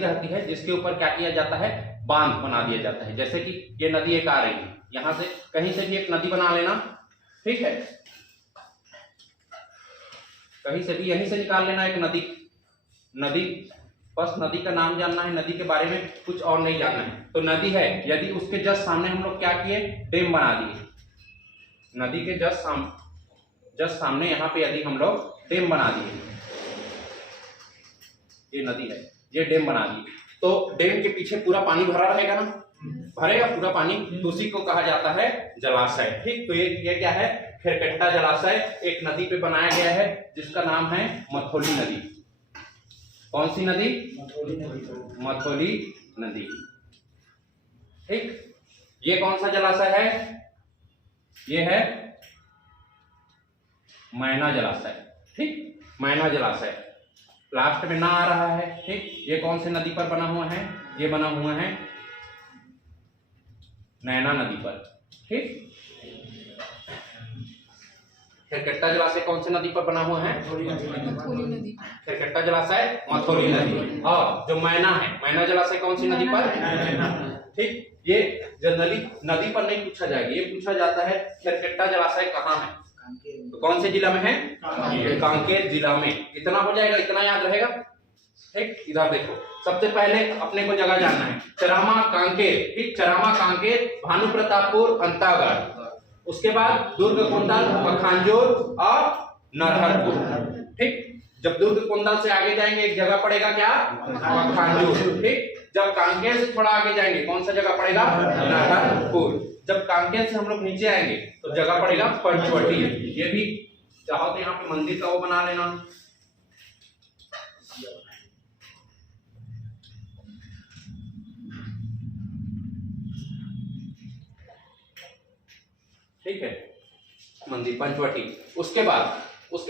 रहती है जिसके ऊपर क्या किया जाता है? बांध बना दिया जाता है। जैसे कि ये नदी एक आ रही है, यहां से कहीं से भी एक नदी बना लेना। ठीक है, कहीं से भी यहीं से निकाल लेना एक नदी। बस नदी का नाम जानना है, नदी के बारे में कुछ और नहीं जानना है। तो नदी है, यदि उसके जस्ट सामने हम लोग क्या किए? डैम बना दिए। नदी के जस्ट सामने यहाँ पे यदि हम लोग डैम बना दिए, ये नदी है, ये डैम बना दी, तो डैम के पीछे पूरा पानी भरा रहेगा ना, भरेगा पूरा पानी, तो उसी को कहा जाता है जलाशय। ठीक, तो ये क्या है? खैरकट्टा जलाशय एक नदी पे बनाया गया है जिसका नाम है मथौली नदी। कौन सी नदी? मथौली नदी। ठीक, ये कौन सा जलाशय है? ये है मैना जलाशय। ठीक, मैना जलाशय लास्ट में ना आ रहा है। ठीक, ये कौन से नदी पर बना हुआ है? ये बना हुआ है नैना नदी पर। ठीक, खैरकट्टा जलाशय कौन से नदी पर बना हुआ है? खैरकट्टा जलाशय मथौली नदी। और जो मैना है, मैना जलाशय कौन सी नदी पर? ठीक, ये जनरली नदी पर नहीं पूछा जाएगा, ये पूछा जाता है खैरकट्टा जलाशय कहाँ है, तो कौन से जिला में है? कांकेर जिला में। इतना हो जाएगा, इतना याद रहेगा। ठीक, इधर देखो, सबसे पहले अपने को जगह जानना है चरामा कांकेर। ठीक, चरामा कांकेर, भानु प्रतापपुर, अंतागढ़। उसके बाद दुर्ग कुंडल, पखांजूर और नरहरपुर। ठीक, जब दुर्ग कुंडल से आगे जाएंगे एक जगह पड़ेगा क्या? पखांजूर। ठीक, जब कांकेर से थोड़ा आगे जाएंगे कौन सा जगह पड़ेगा? नरहरपुर। जब कांकेर से हम लोग नीचे आएंगे तो जगह पड़ेगा पंचवटी। ये भी चाहो तो यहाँ पे मंदिर का वो बना लेना। ठीक है, मंदिर पंचवटी। उसके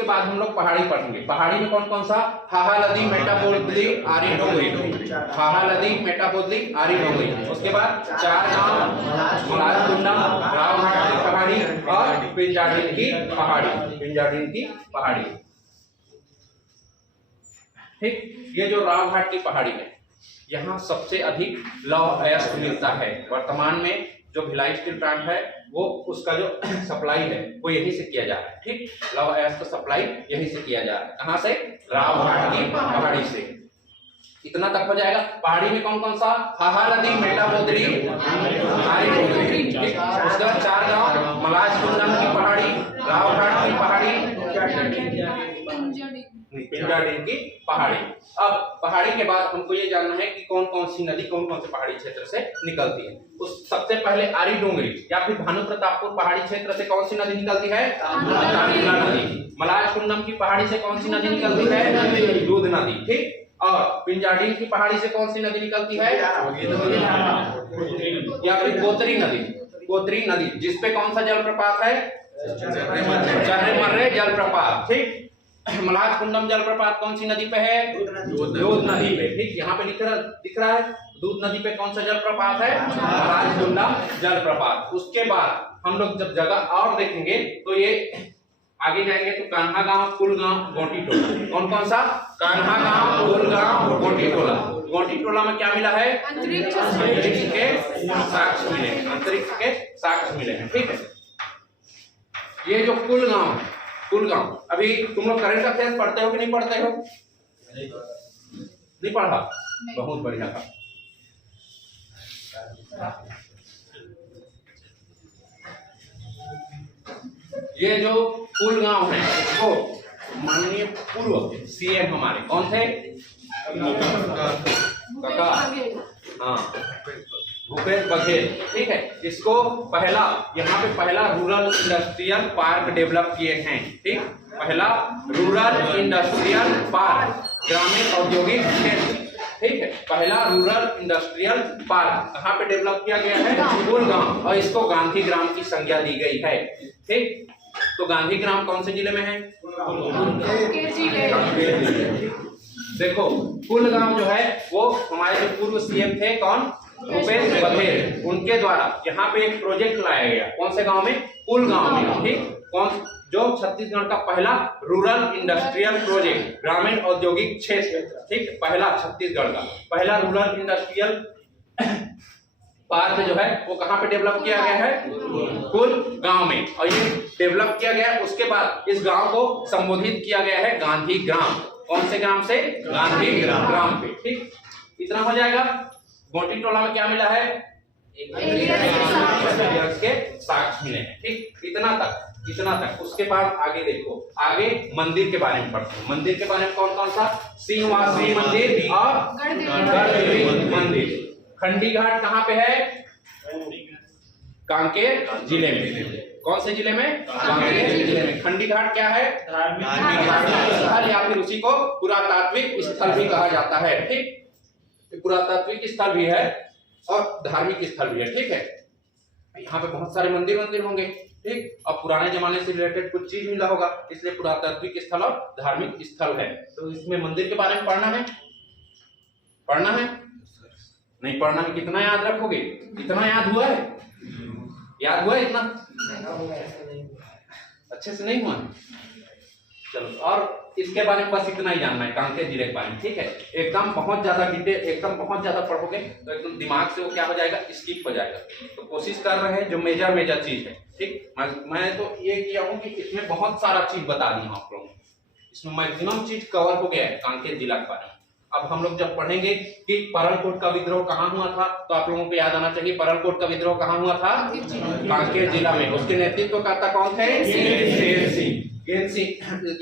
बाद हम लोग पहाड़ी पढ़ेंगे। पहाड़ी में कौन कौन सा? हाहा नदी, मेटाबोदली, आरी डोंगरी। हाहा नदी, मेटाबोदली, आरी डोंगरी। उसके बाद चार गांव, मलाज कुंडम, रावघाट की पहाड़ी और पिंजाडिन की पहाड़ी। ठीक, ये जो रावघाट की पहाड़ी है, यहाँ सबसे अधिक लौह अयस्क मिलता है। वर्तमान में जो भिलाई स्टील प्लांट है वो उसका जो सप्लाई है वो यहीं से किया जा रहा है। ठीक, लौह अयस्क सप्लाई यहीं से किया जा रहा है। कहाँ से? रावघाट की पहाड़ी से। इतना तक हो जाएगा। पहाड़ी में कौन कौन सा? हाहा नदी, मेटाबोदली, आरी डोंगरी। उसके बाद चार गांव, मलाज कुंडम की पहाड़ी, रावघाट की पहाड़ी, पिंजाडीन की पहाड़ी। अब पहाड़ी के बाद हमको ये जानना है कि कौन कौन सी नदी कौन कौन से पहाड़ी क्षेत्र से निकलती है। उस सबसे पहले आरी डोंगरी या फिर भानु प्रतापपुर पहाड़ी क्षेत्र से कौन सी नदी निकलती है? तांडुला नदी। मलाज कुंडम की पहाड़ी से कौन सी नदी निकलती है? दूध नदी। ठीक। और पिंजाडीन की पहाड़ी से कौन सी नदी निकलती है? या फिर गोत्री नदी। गोत्री नदी जिसपे कौन सा जलप्रपात है? चर्रेमर्रे जलप्रपात। ठीक। मलाज कुंडम जलप्रपात कौन सी नदी पे है? दूध नदी पे। ठीक। यहाँ पे दिख रहा है दूध नदी पे कौन सा जलप्रपात है? मलाज कुंडम जलप्रपात। उसके बाद हम लोग जब जगह और देखेंगे तो ये आगे जाएंगे तो कान्हा गांव, कुलगांव, गोटी टोला। कौन कौन सा? कान्हा गांव, कुलगांव, गोटी टोला। गोटी टोला में क्या मिला है? अंतरिक्ष के साक्ष्य मिले हैं। अंतरिक्ष के साक्ष्य मिले हैं। ठीक है। ये जो कुलगांव, कुलगांव अभी तुम लोग करंट अफेयर्स पढ़ते हो कि नहीं पढ़ते हो? नहीं पढ़ा? बहुत बढ़िया था। ये जो कुलगांव है इसको माननीय पूर्व सीएम हमारे कौन थे? हाँ, भूपेश बघेल। ठीक है। इसको पहला यहाँ पे पहला रूरल इंडस्ट्रियल पार्क डेवलप किए हैं। ठीक। पहला रूरल इंडस्ट्रियल पार्क, ग्रामीण औद्योगिक क्षेत्र। ठीक है। पहला रूरल इंडस्ट्रियल पार्क कहाँ पे डेवलप किया गया है? कुलगांव। और इसको गांधी ग्राम की संज्ञा दी गई है। ठीक। तो गांधी ग्राम कौन से जिले में है? देखो कुलगांव जो है वो हमारे जो पूर्व सीएम थे कौन? भूपेश बघेल। उनके द्वारा यहाँ पे एक प्रोजेक्ट लाया गया। कौन से गांव में? कुलगांव में। ठीक। कौन? जो छत्तीसगढ़ का पहला रूरल इंडस्ट्रियल प्रोजेक्ट, ग्रामीण औद्योगिक क्षेत्र। ठीक। पहला छत्तीसगढ़ का पहला रूरल इंडस्ट्रियल पार्क जो है वो कहाँ पे डेवलप किया गया है? कुलगांव में। और ये डेवलप किया गया उसके बाद इस गांव को संबोधित किया गया है गांधी ग्राम। कौन से ग्राम से? गांधी ग्राम पे। ठीक। इतना हो जाएगा। गोटी टोला में क्या मिला है? के साक्ष्य मिले हैं। ठीक। इतना तक। उसके बाद आगे देखो, आगे मंदिर के बारे में पढ़ते हैं। मंदिर के बारे में कौन कौन सा? सिंहवासनी मंदिर और गढ़देवी मंदिर। खंडी घाट कहाँ पे है? कांकेर जिले में। कौन से जिले में? कांकेर जिले में। खंडी घाट क्या है? धार्मिक स्थल या फिर उसी को पुरातात्विक स्थल भी कहा जाता है। ठीक। पुरातात्विक स्थल भी है और धार्मिक स्थल भी है। ठीक है। यहाँ पे बहुत सारे मंदिर होंगे। ठीक। और पुराने जमाने से रिलेटेड कुछ चीज मिला होगा, इसलिए पुरातात्विक स्थल और धार्मिक स्थल है। तो इसमें मंदिर के बारे में पढ़ना है? नहीं पढ़ना है? कितना याद रखोगे? इतना याद हुआ है? याद हुआ है इतना? अच्छे से नहीं हुआ? चलो, और इसके बारे में बस इतना ही जानना है, कांकेर जिले के बारे में। ठीक है। एकदम बहुत ज्यादा डिटेल, एकदम बहुत ज्यादा पढ़ोगे तो एकदम दिमाग से वो क्या हो जाएगा? स्किप हो जाएगा। तो कोशिश कर रहे हैं जो मेजर चीज है। ठीक। मैं तो ये किया हूँ कि इसमें बहुत सारा चीज बता दी हूँ आप लोगों को। इसमें मैक्सिमम चीज कवर हो गया है कांकेर जिला के बारे में। अब हम लोग जब पढ़ेंगे कि परलकोट का विद्रोह कहाँ हुआ था तो आप लोगों को याद आना चाहिए परलकोट का विद्रोह कहाँ हुआ था? कांकेर जिला में। उसके नेतृत्व करता कौन थे? शेर सिंह।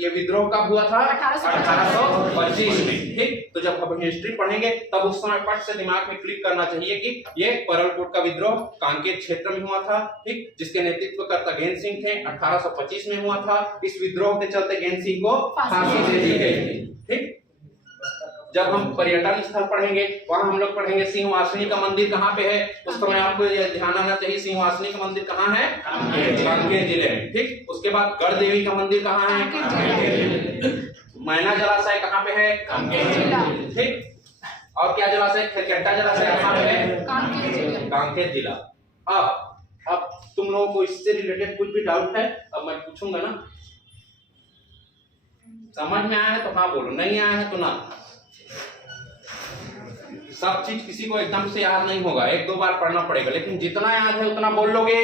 ये विद्रोह कब हुआ था? 1825 में। ठीक। तो जब हम हिस्ट्री पढ़ेंगे तब उस समय पट से दिमाग में क्लिक करना चाहिए कि ये परलकोट का विद्रोह कांकेर क्षेत्र में हुआ था। ठीक। जिसके नेतृत्व करता गेंद सिंह थे। 1825 में हुआ था। इस विद्रोह के चलते गेंद सिंह को फांसी दे दी गई थी। ठीक। जब हम पर्यटन स्थल पढ़ेंगे वहां हम लोग पढ़ेंगे सिंहवासनी का मंदिर कहाँ पे है। उस समय आपको ध्यान आना चाहिए सिंहवासनी का मंदिर कहाँ है? कांकेर जिले में। ठीक। उसके बाद गढ़देवी का मंदिर कहाँ है? मैना जलाशय कहाँ पे है? ठीक। और क्या जलाशय? खरकट्टा जलाशय कहाँ पे है? कांकेर जिला। अब तुम लोगों को इससे रिलेटेड कुछ भी डाउट है अब मैं पूछूंगा ना, समझ में आया है तो हाँ बोलो, नहीं आया है तो ना। सब चीज किसी को एकदम से याद नहीं होगा, एक दो बार पढ़ना पड़ेगा, लेकिन जितना याद है उतना बोल लोगे?